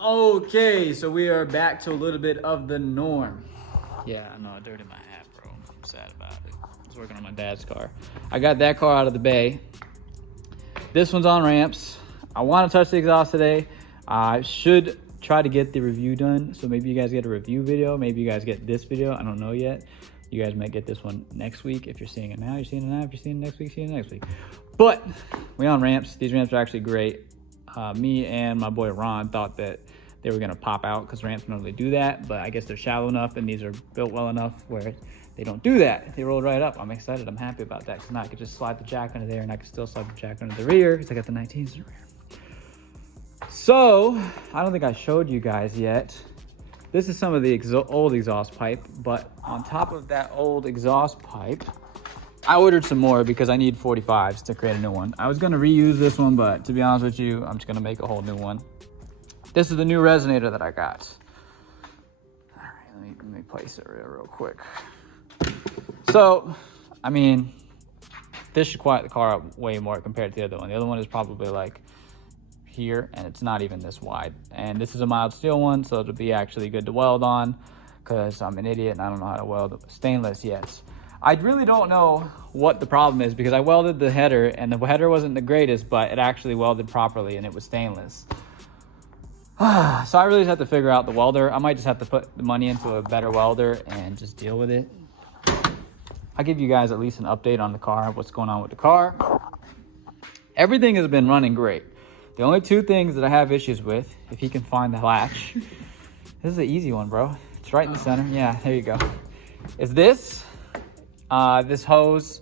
Okay, so we are back to a little bit of the norm. Yeah, I know, I dirtied my hat, bro. I'm sad about it. I was working on my dad's car. I got that car out of the bay. This one's on ramps. I want to touch the exhaust today. I should try to get the review done. So maybe you guys get a review video. Maybe you guys get this video. I don't know yet. You guys might get this one next week. If you're seeing it now, you're seeing it now. If you're seeing it next week, seeing it next week. But we on ramps. These ramps are actually great. Me and my boy Ron thought that they were going to pop out because ramps normally do that, but I guess they're shallow enough and these are built well enough where they don't do that. They roll right up. I'm excited. I'm happy about that because now I could just slide the jack under there and I can still slide the jack under the rear because I got the 19s in the rear. So I don't think I showed you guys yet. This is some of the old exhaust pipe, but on top of that old exhaust pipe, I ordered some more because I need 45s to create a new one. I was going to reuse this one, but to be honest with you, I'm just going to make a whole new one. This is the new resonator that I got. All right, let me place it real quick. So, I mean, this should quiet the car up way more compared to the other one. The other one is probably like here, and it's not even this wide. And this is a mild steel one, so it'll be actually good to weld on because I'm an idiot and I don't know how to weld stainless yet. I really don't know what the problem is because I welded the header and the header wasn't the greatest, but it actually welded properly and it was stainless. So I really just have to figure out the welder. I might just have to put the money into a better welder and just deal with it. I'll give you guys at least an update on the car, what's going on with the car. Everything has been running great. The only two things that I have issues with, if he can find the latch, this is an easy one, bro. It's right in the center. Yeah, there you go. Is this. This hose,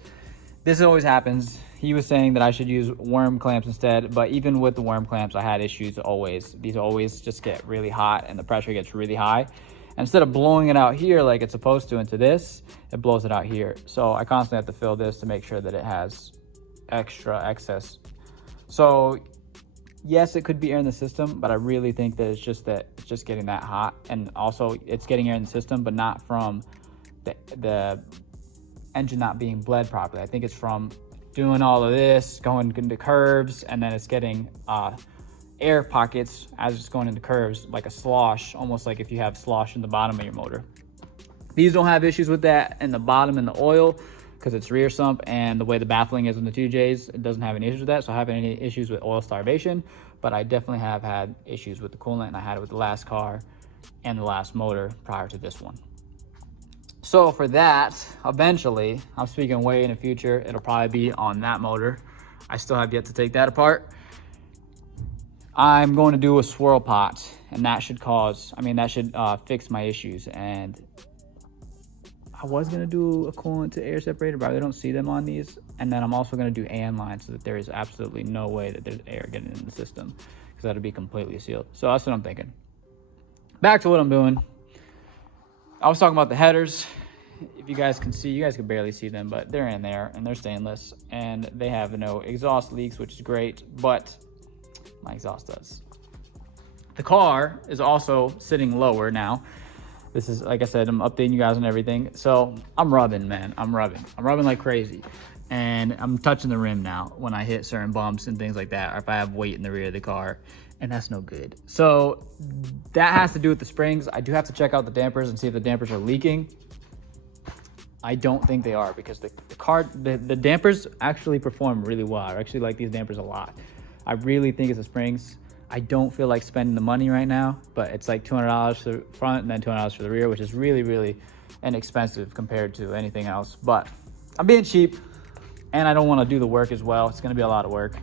this always happens. He was saying that I should use worm clamps instead, but even with the worm clamps, I had issues always. These always just get really hot and the pressure gets really high. And instead of blowing it out here like it's supposed to into this, it blows it out here. So I constantly have to fill this to make sure that it has extra excess. So yes, it could be air in the system, but I really think that it's just getting that hot. And also it's getting air in the system, but not from the engine not being bled properly. I think it's from doing all of this, going into curves, and then it's getting air pockets as it's going into curves, like a slosh, almost like if you have slosh in the bottom of your motor. These don't have issues with that in the bottom in the oil because it's rear sump, and the way the baffling is in the 2Js, it doesn't have any issues with that. So I haven't any issues with oil starvation, but I definitely have had issues with the coolant, and I had it with the last car and the last motor prior to this one. So for that, eventually, I'm speaking way in the future, it'll probably be on that motor. I still have yet to take that apart. I'm going to do a swirl pot, and that should fix my issues. And I was going to do a coolant to air separator, but I don't see them on these. And then I'm also going to do AN lines so that there is absolutely no way that there's air getting in the system because that'll be completely sealed. So that's what I'm thinking. Back to what I'm doing. I was talking about the headers. If you guys can see, you guys can barely see them, but they're in there and they're stainless and they have no exhaust leaks, which is great, but my exhaust does. The car is also sitting lower now. This is, like I said, I'm updating you guys on everything. So I'm rubbing, man. I'm rubbing like crazy. And I'm touching the rim now when I hit certain bumps and things like that, or if I have weight in the rear of the car. And that's no good. So that has to do with the springs. I do have to check out the dampers and see if the dampers are leaking. I don't think they are because the dampers actually perform really well. I actually like these dampers a lot. I really think it's the springs. I don't feel like spending the money right now, but it's like $200 for the front and then $200 for the rear, which is really, really inexpensive compared to anything else. But I'm being cheap and I don't want to do the work as well. It's going to be a lot of work.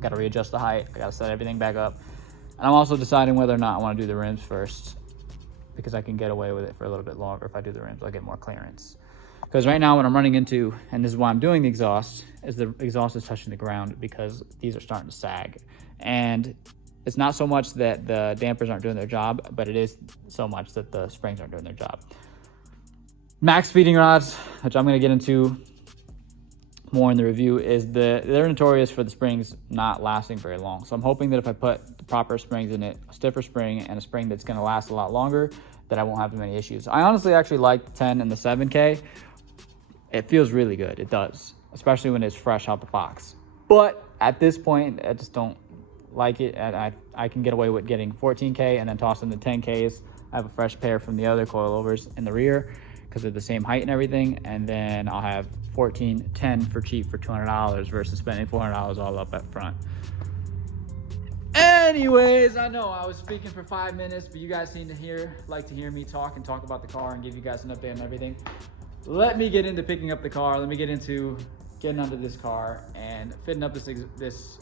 Got to readjust the height. I got to set everything back up. And I'm also deciding whether or not I want to do the rims first because I can get away with it for a little bit longer. If I do the rims, I'll get more clearance. Because right now what I'm running into, and this is why I'm doing the exhaust, is the exhaust is touching the ground because these are starting to sag. And it's not so much that the dampers aren't doing their job, but it is so much that the springs aren't doing their job. Max feeding rods, which I'm going to get into more in the review, is they're notorious for the springs not lasting very long. So I'm hoping that if I put the proper springs in it, a stiffer spring and a spring that's going to last a lot longer, that I won't have many issues. I honestly actually like the 10 and the 7K. It feels really good. It does, especially when it's fresh out the box. But at this point, I just don't like it, and I can get away with getting 14K and then tossing the 10Ks. I have a fresh pair from the other coilovers in the rear because they're the same height and everything, and then I'll have 10 for cheap for $200 versus spending $400 all up at front. Anyways, I know I was speaking for 5 minutes, but you guys seem to like to hear me talk about the car and give you guys an update on everything. Let me get into picking up the car. Let me get into getting under this car and fitting up this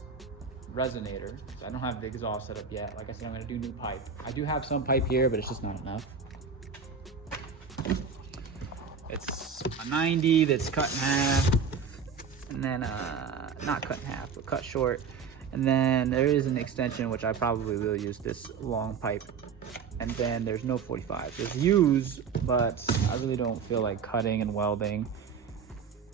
resonator. I don't have the exhaust set up yet. Like I said, I'm gonna do new pipe. I do have some pipe here, but it's just not enough. It's a 90 that's cut in half, and then not cut in half, but cut short. And then there is an extension, which I probably will use this long pipe. And then there's no 45. There's used, but I really don't feel like cutting and welding.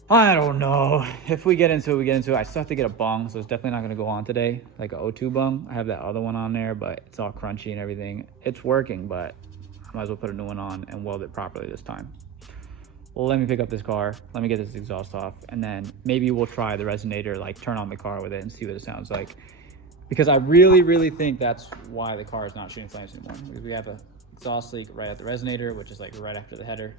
I don't know. If we get into it, we get into it. I still have to get a bung, so it's definitely not gonna go on today, like an O2 bung. I have that other one on there, but it's all crunchy and everything. It's working, but I might as well put a new one on and weld it properly this time. Well, let me pick up this car, let me get this exhaust off, and then maybe we'll try the resonator, like turn on the car with it and see what it sounds like. Because I really think that's why the car is not shooting flames anymore. Because we have a exhaust leak right at the resonator, which is like right after the header,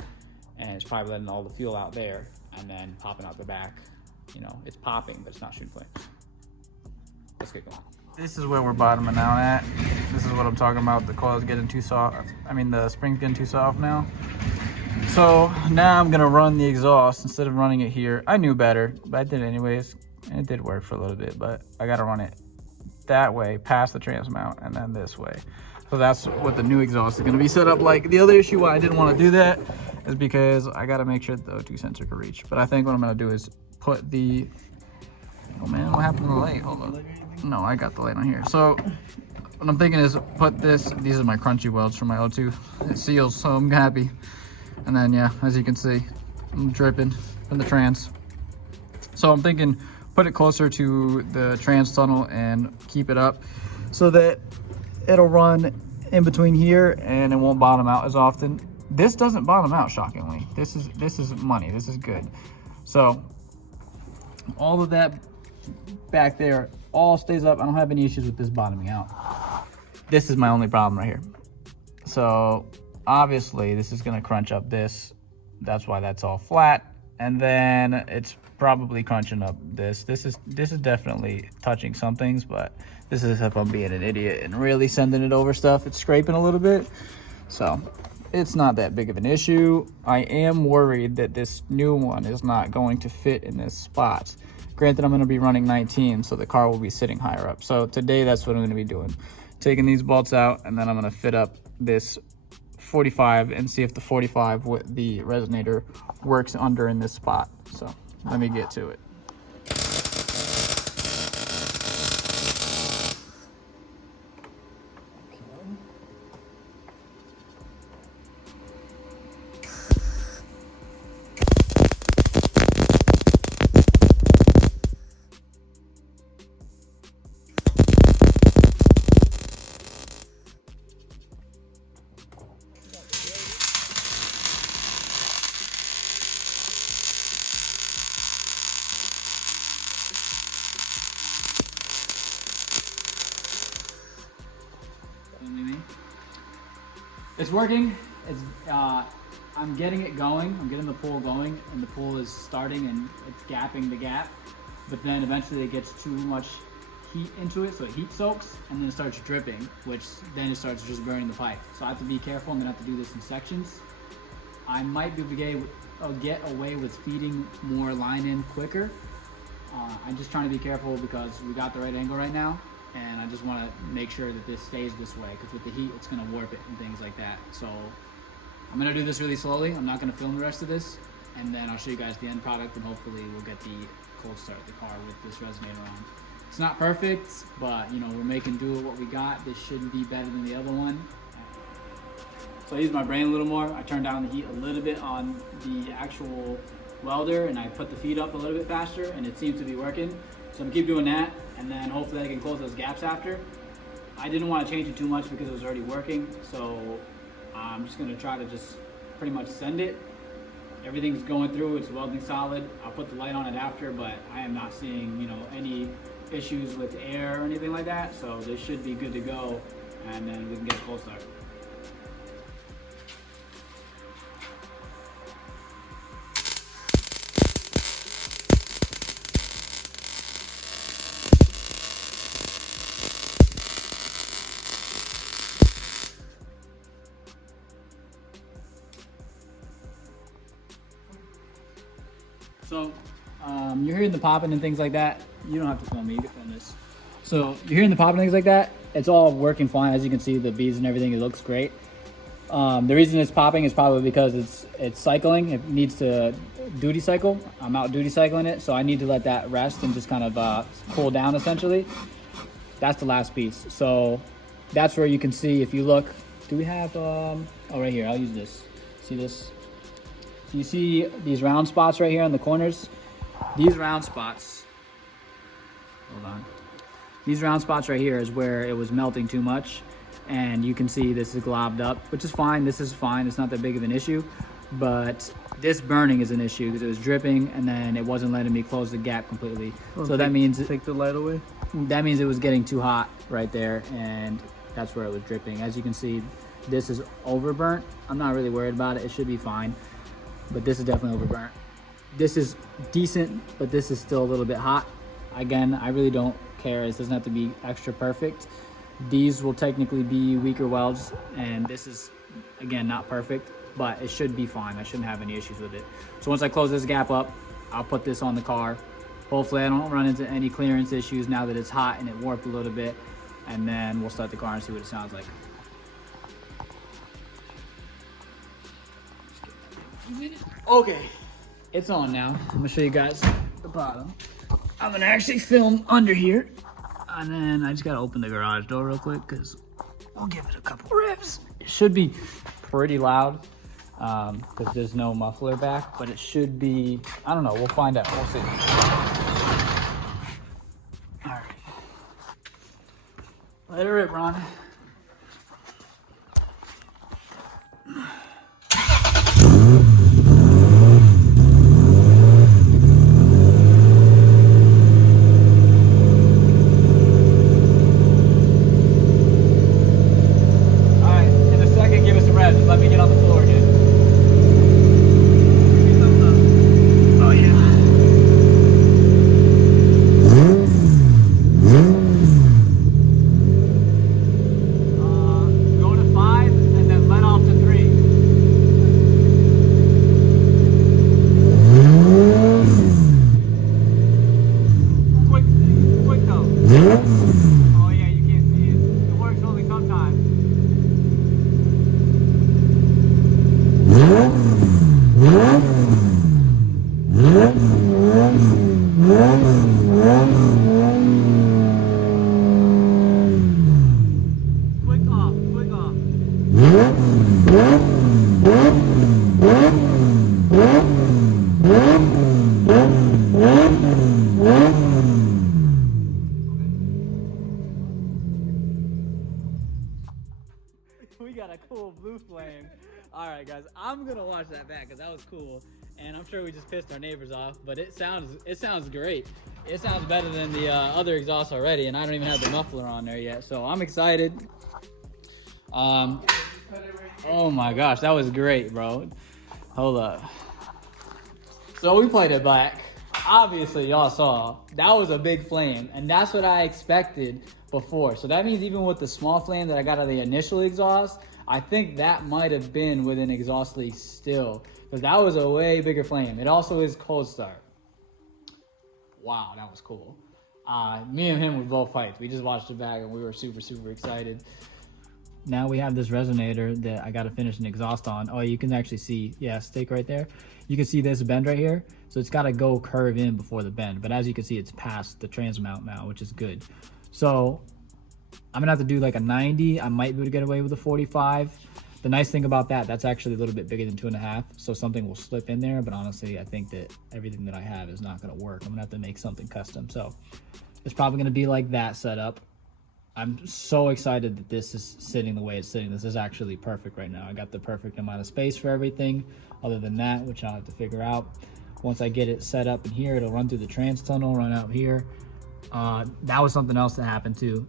and it's probably letting all the fuel out there and then popping out the back. You know, it's popping, but it's not shooting flames. Let's get going. This is where we're bottoming out at. This is what I'm talking about. The coil's getting too soft. I mean, the spring's getting too soft now. So now I'm gonna run the exhaust instead of running it here. I knew better, but I did it anyways. And it did work for a little bit, but I gotta run it that way past the trans mount and then this way. So that's what the new exhaust is gonna be set up like. The other issue why I didn't wanna do that is because I gotta make sure the O2 sensor can reach. But I think what I'm gonna do is put the, oh man, what happened to the light? Hold on. No, I got the light on here. So what I'm thinking is put this, these are my crunchy welds from my O2. It seals, so I'm happy. And then, yeah, as you can see, I'm dripping from the trans. So I'm thinking put it closer to the trans tunnel and keep it up so that it'll run in between here and it won't bottom out as often. This doesn't bottom out, shockingly. This is money. This is good. So all of that back there all stays up. I don't have any issues with this bottoming out. This is my only problem right here. So obviously this is gonna crunch up this. That's why that's all flat. And then it's probably crunching up this. This is definitely touching some things, but this is if I'm being an idiot and really sending it over stuff. It's scraping a little bit. So it's not that big of an issue. I am worried that this new one is not going to fit in this spot. Granted, I'm gonna be running 19, so the car will be sitting higher up. So today that's what I'm gonna be doing. Taking these bolts out, and then I'm gonna fit up this 45 and see if the 45 with the resonator works under in this spot. So let me get to it. It's working. It's I'm getting it going. I'm getting the pool going, and the pool is starting and it's gapping the gap. But then eventually it gets too much heat into it, so it heat soaks, and then it starts dripping, which then it starts just burning the pipe. So I have to be careful. I'm gonna have to do this in sections. I might be able to get away with feeding more line in quicker. I'm just trying to be careful because we got the right angle right now. And I just want to make sure that this stays this way, because with the heat it's going to warp it and things like that. So I'm going to do this really slowly. I'm not going to film the rest of this, and then I'll show you guys the end product, and hopefully we'll get the cold start the car with this resonator on. It's not perfect, but you know, we're making do with what we got. This should be better than the other one. So I used my brain a little more. I turned down the heat a little bit on the actual welder, and I put the feed up a little bit faster, and it seems to be working. So I'm gonna keep doing that, and then hopefully I can close those gaps after. I didn't want to change it too much because it was already working, so I'm just gonna try to just pretty much send it. Everything's going through, it's welding solid. I'll put the light on it after, but I am not seeing, you know, any issues with air or anything like that. So this should be good to go, and then we can get a cold start. So you're hearing the popping and things like that. You don't have to film me, you can film this. So you're hearing the popping and things like that. It's all working fine. As you can see, the beads and everything, it looks great. The reason it's popping is probably because it's cycling. It needs to duty cycle. I'm out duty cycling it, so I need to let that rest and just kind of cool down essentially. That's the last piece. So that's where you can see, if you look, do we have, oh, right here, I'll use this. See this? You see these round spots right here on the corners? These round spots, hold on. These round spots right here is where it was melting too much. And you can see this is globbed up, which is fine. This is fine, it's not that big of an issue. But this burning is an issue because it was dripping and then it wasn't letting me close the gap completely. So that means, take the light away. That means it was getting too hot right there, and that's where it was dripping. As you can see, this is overburnt. I'm not really worried about it, it should be fine. But this is definitely overburnt. This is decent, but this is still a little bit hot. Again, I really don't care. It doesn't have to be extra perfect. These will technically be weaker welds, and this is, again, not perfect, but it should be fine. I shouldn't have any issues with it. So once I close this gap up, I'll put this on the car. Hopefully I don't run into any clearance issues now that it's hot and it warped a little bit, and then we'll start the car and see what it sounds like. Okay, it's on now. I'm gonna show you guys the bottom. I'm gonna actually film under here, and then I just gotta open the garage door real quick because we'll give it a couple revs. It should be pretty loud because there's no muffler back, but it should be, I don't know, we'll find out, we'll see. All right, let it rip, Ron. Let me get on the floor again. Oh yeah. Go to 5 and then let off to 3. Quick though. Oh yeah, you can't see it. It works only sometimes. Quick off, quick off. We got a cool blue flame. All right, guys, I'm gonna watch that back because that was cool, and I'm sure we just pissed our neighbors off. But it sounds great. It sounds better than the other exhaust already, and I don't even have the muffler on there yet, so I'm excited. Oh my gosh, that was great, bro. Hold up. So we played it back. Obviously, y'all saw that was a big flame, and that's what I expected before. So that means even with the small flame that I got out of the initial exhaust, I think that might have been with an exhaust leak still, because that was a way bigger flame. It also is cold start. Wow, that was cool. Me and him were both hyped. We just watched it back and we were super, super excited. Now we have this resonator that I got to finish an exhaust on. Oh, you can actually see, yeah, stick right there. You can see this bend right here. So it's got to go curve in before the bend. But as you can see, it's past the trans mount now, which is good. So I'm gonna have to do like a 90. I might be able to get away with a 45. The nice thing about that, that's actually a little bit bigger than 2.5. So something will slip in there, but honestly, I think that everything that I have is not gonna work. I'm gonna have to make something custom. So it's probably gonna be like that setup. I'm so excited that this is sitting the way it's sitting. This is actually perfect right now. I got the perfect amount of space for everything other than that, which I'll have to figure out. Once I get it set up in here, it'll run through the trans tunnel, run out here, That was something else that happened too.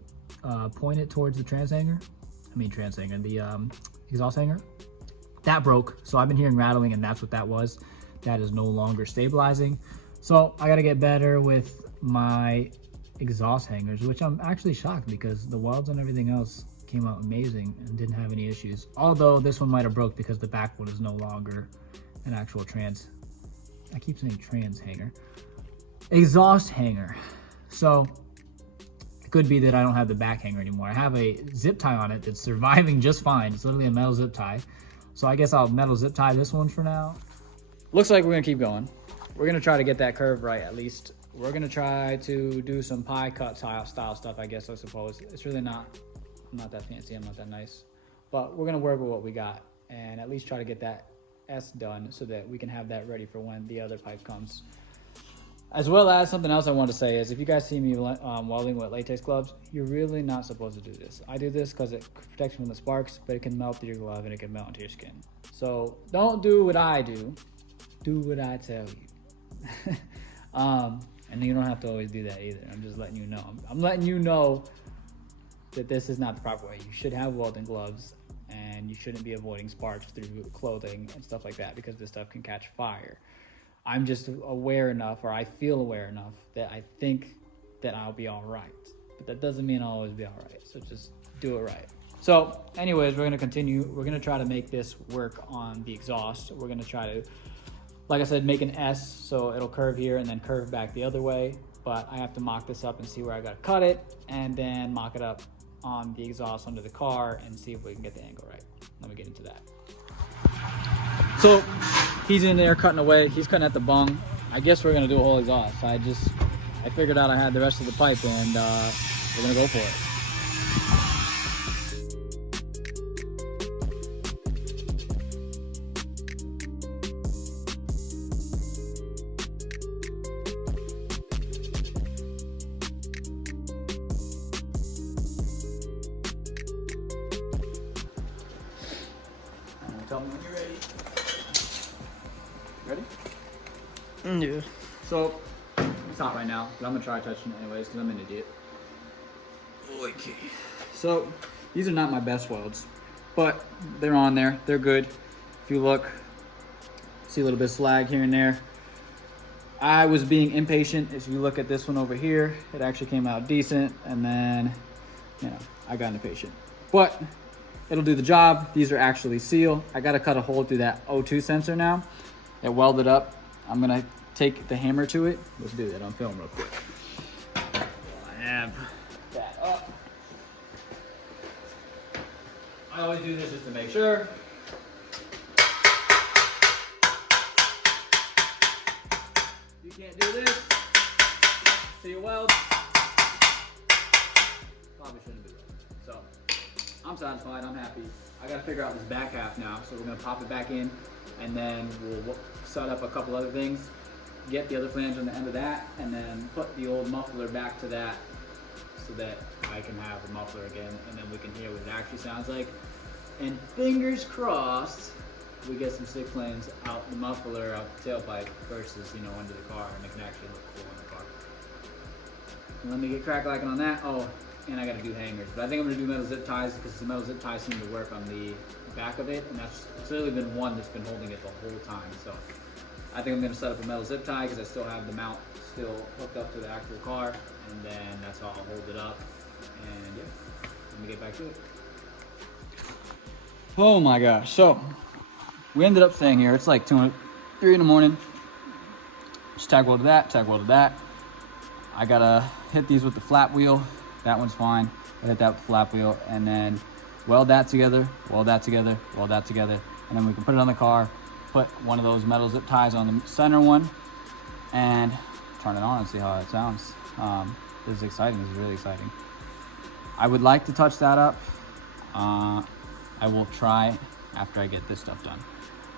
Point it towards the the exhaust hanger. That broke, so I've been hearing rattling, and that's what that was. That is no longer stabilizing. So I gotta get better with my exhaust hangers, which I'm actually shocked because the welds and everything else came out amazing and didn't have any issues. Although this one might have broke because the back one is no longer an actual I keep saying trans hanger. Exhaust hanger. So it could be that I don't have the back hanger anymore. I have a zip tie on it that's surviving just fine. It's literally a metal zip tie. So I guess I'll metal zip tie this one for now. Looks like we're gonna keep going. We're gonna try to get that curve right at least. We're gonna try to do some pie cut style stuff, I guess, I suppose. It's really I'm not that fancy, I'm not that nice. But we're gonna work with what we got and at least try to get that S done so that we can have that ready for when the other pipe comes. As well as something else I want to say is if you guys see me welding with latex gloves, you're really not supposed to do this. I do this because it protects you from the sparks, but it can melt through your glove and it can melt into your skin. So don't do what I do. Do what I tell you. And you don't have to always do that either. I'm just letting you know. I'm letting you know that this is not the proper way. You should have welding gloves and you shouldn't be avoiding sparks through clothing and stuff like that because this stuff can catch fire. I'm just aware enough, or I feel aware enough, that I think that I'll be all right. But that doesn't mean I'll always be all right. So just do it right. So anyways, we're gonna continue. We're gonna try to make this work on the exhaust. We're gonna try to, like I said, make an S so it'll curve here and then curve back the other way. But I have to mock this up and see where I gotta cut it and then mock it up on the exhaust under the car and see if we can get the angle right. Let me get into that. So he's in there cutting away. He's cutting at the bung. I guess we're gonna do a whole exhaust. I figured out I had the rest of the pipe and we're gonna go for it. Tell me when you're ready. Ready? Yeah. So, it's hot right now, but I'm gonna try touching it anyways because I'm an idiot. Okay. So, these are not my best welds, but they're on there. They're good. If you look, see a little bit of slag here and there. I was being impatient. If you look at this one over here, it actually came out decent, and then, I got impatient. But it'll do the job. These are actually seal. I gotta cut a hole through that O2 sensor now. It welded up. I'm gonna take the hammer to it. Let's do that on film real quick. I have that up. I always do this just to make sure. You can't do this. See your weld. Probably shouldn't do that. So I'm satisfied, I'm happy. I gotta figure out this back half now, so we're gonna pop it back in and then we'll set up a couple other things, get the other flange on the end of that, and then put the old muffler back to that so that I can have a muffler again and then we can hear what it actually sounds like. And fingers crossed, we get some sick flames out the muffler, out the tailpipe versus, into the car, and it can actually look cool in the car. And let me get crack-lacking on that. Oh, and I gotta do hangers. But I think I'm gonna do metal zip ties because the metal zip ties seem to work on the back of it, and it's really been one that's been holding it the whole time. So I think I'm gonna set up a metal zip tie because I still have the mount still hooked up to the actual car, and then that's how I'll hold it up. And yeah, let me get back to it. Oh my gosh, so we ended up staying here. It's like 2, 3 in the morning. Just tag welded that, tag welded that. I gotta hit these with the flat wheel. That one's fine. I hit that with the flat wheel and then weld that together, weld that together, weld that together. And then we can put it on the car, put one of those metal zip ties on the center one and turn it on and see how it sounds. This is exciting, this is really exciting. I would like to touch that up. I will try after I get this stuff done.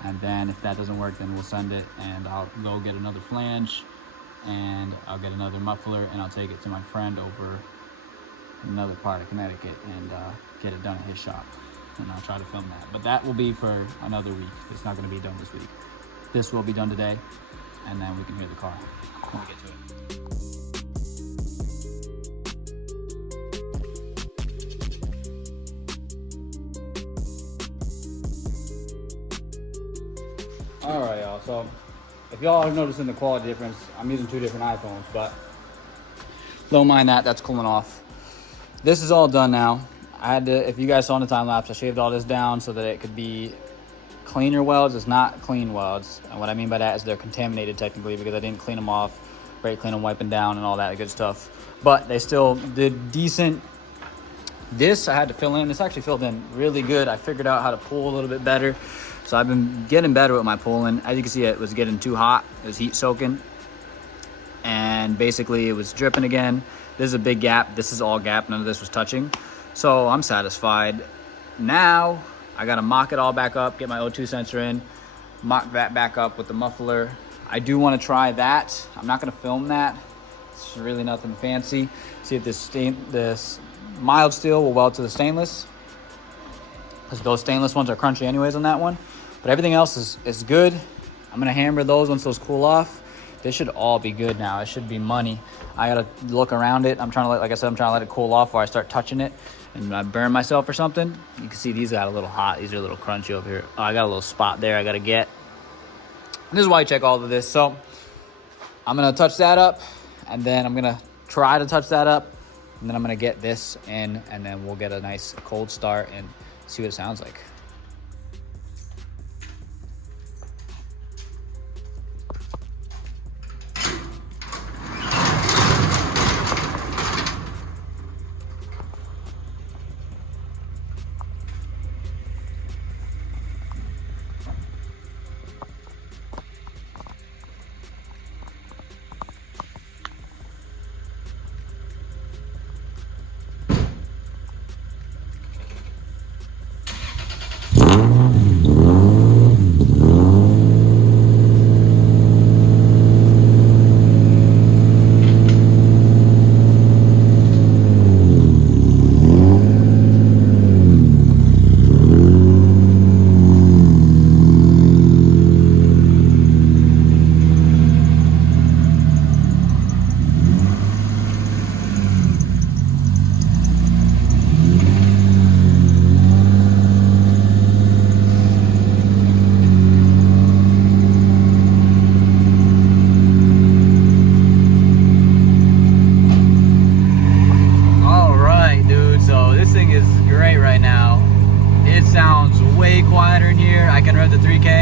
And then if that doesn't work, then we'll send it and I'll go get another flange and I'll get another muffler and I'll take it to my friend over another part of Connecticut and get it done at his shop. And I'll try to film that. But that will be for another week. It's not gonna be done this week. This will be done today and then we can hear the car when we get to it. All right, y'all. So if y'all are noticing the quality difference, I'm using 2 different iPhones, but don't mind that. That's cooling off. This is all done now. I had to, if you guys saw in the time lapse, I shaved all this down so that it could be cleaner welds. It's not clean welds, and what I mean by that is they're contaminated technically because I didn't clean them off, brake clean them, wiping down, and all that good stuff. But they still did decent. This I had to fill in. This actually filled in really good. I figured out how to pull a little bit better, so I've been getting better with my pulling. As you can see, it was getting too hot. It was heat soaking, and basically it was dripping again. This is a big gap. This is all gap. None of this was touching, so I'm satisfied. Now I gotta mock it all back up, get my O2 sensor in, mock that back up with the muffler. I do want to try that. I'm not gonna film that. It's really nothing fancy. See if this mild steel will weld to the stainless, because those stainless ones are crunchy anyways on that one. But everything else is good. I'm gonna hammer those once those cool off. They should all be good now. It should be money. I gotta look around it. I'm trying to like I said, I'm trying to let it cool off before I start touching it and I burn myself or something. You can see these got a little hot. These are a little crunchy over here. Oh, I got a little spot there I gotta get. And this is why I check all of this. So I'm gonna touch that up, and then I'm gonna try to touch that up, and then I'm gonna get this in, and then we'll get a nice cold start and see what it sounds like.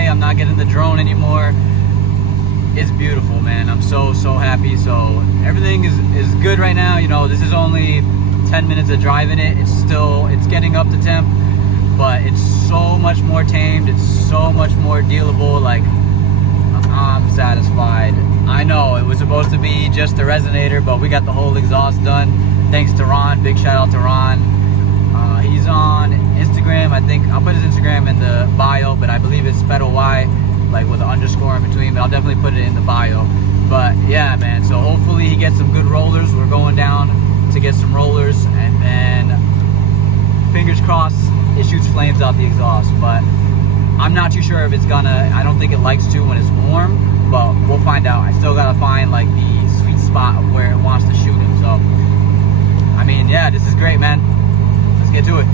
I'm not getting the drone anymore. It's beautiful, man. I'm so happy. So everything is good right now. You know, this is only 10 minutes of driving it. It's getting up to temp, but it's so much more tamed. It's so much more dealable. Like, I'm satisfied. I know it was supposed to be just the resonator, but we got the whole exhaust done thanks to Ron. Big shout out to Ron. He's on Instagram. I think I'll put his Instagram in the bio, but I believe it's Pedal Y, like with an underscore in between, but I'll definitely put it in the bio. But yeah, man, so hopefully he gets some good rollers. We're going down to get some rollers, and then fingers crossed it shoots flames out the exhaust. But I'm not too sure if it's gonna. I don't think it likes to when it's warm, but we'll find out. I still gotta find like the sweet spot of where it wants to shoot it. So I mean, yeah, this is great, man. Let's get to it.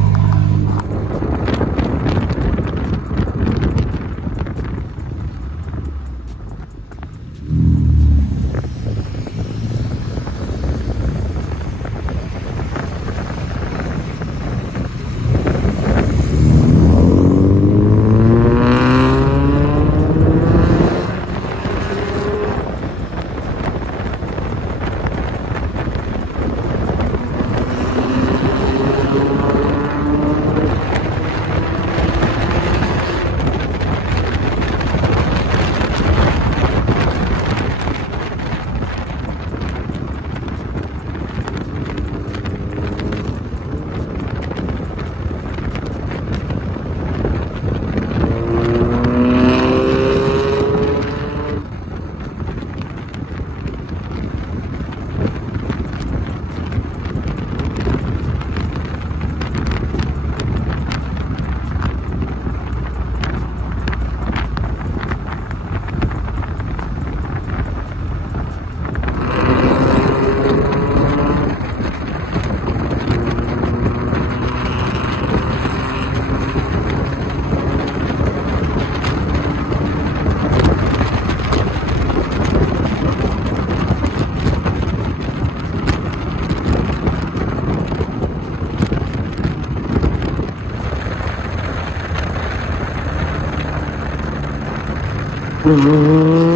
Ooh.